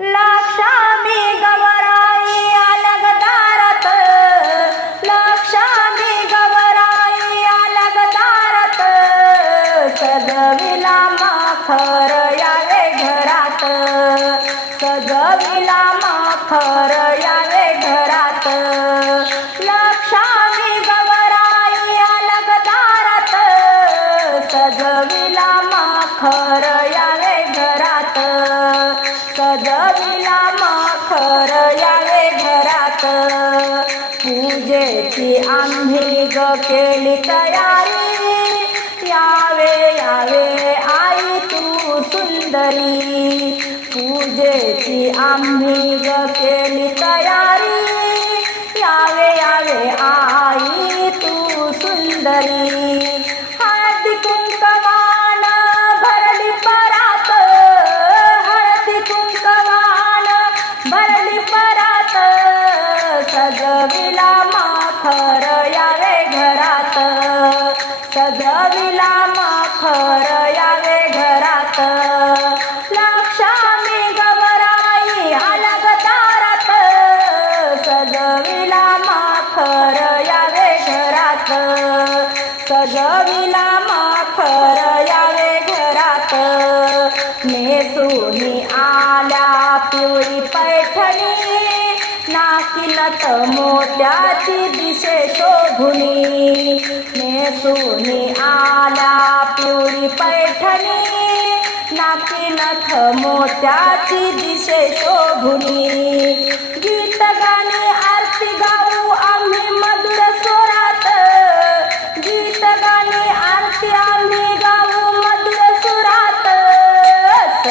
लक्षामी गवराई अलग दारात लक्षामी गवराई अलग दारात सजविला माखर यावे घरात सजविला माखर यावे घरात लक्षामी गवराई अलग दारात सजविला माखर यावे घरात. सजविला माखर यावे घरात. पूजेची आम्ही ग केली तयारी. यावे यावे आई तू सुंदरी. पूजेची आम्ही ग केली तयारी. यावे यावे आई तू सुंदरी. माखर यावे घरात. सजविला माखर यावे घरात. लक्षामी गबराई अलग दारात. सजविला माखर यावे घरात. सजविला माखर यावे घरात. नेसूनी आल्या पिवळी पैठणी. नाकिलत मोत्याची दिशे शोभुनी नेसूनी आला पिवळी पैठणी. नाकिलथ मोत्याची दिशे शोभुनी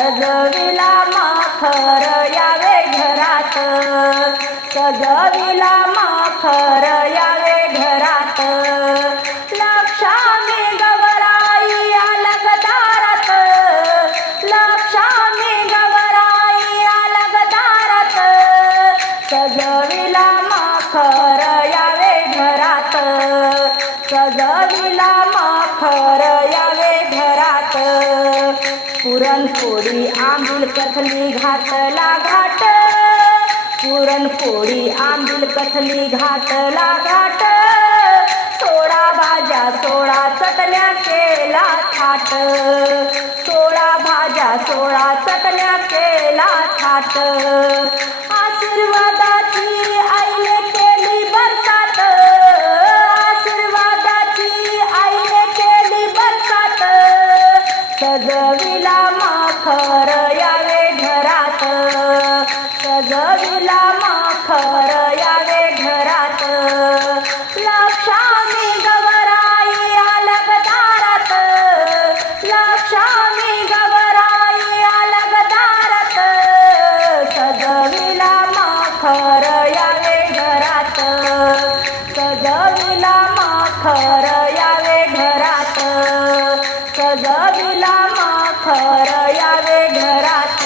सजविला माखर यावे घरात. सजविला माखर यावे घरात. लक्षामी गवराई अलग दारात. लक्षामी गवराई अलग दारात. सजविला माखर यावे घरात. सजविला माखर या पुरणपोळी आंबील कथली घातला घाट. पुरणपोळी आंबील कथली घातला घाट. सोळा भाज्या सोळा चटण्या केला थाट. सोळा भाज्या सोळा चटण्या केला थाट. माखर यावे घरात. सजविला माखर यावे घरात. लक्षामी गवराई अलग दारात. लक्षामी गवराई अलग दारात. सजविला माखर यावे घरात. सजविला माखर यावे घरात. सजविला खर यावे घरात.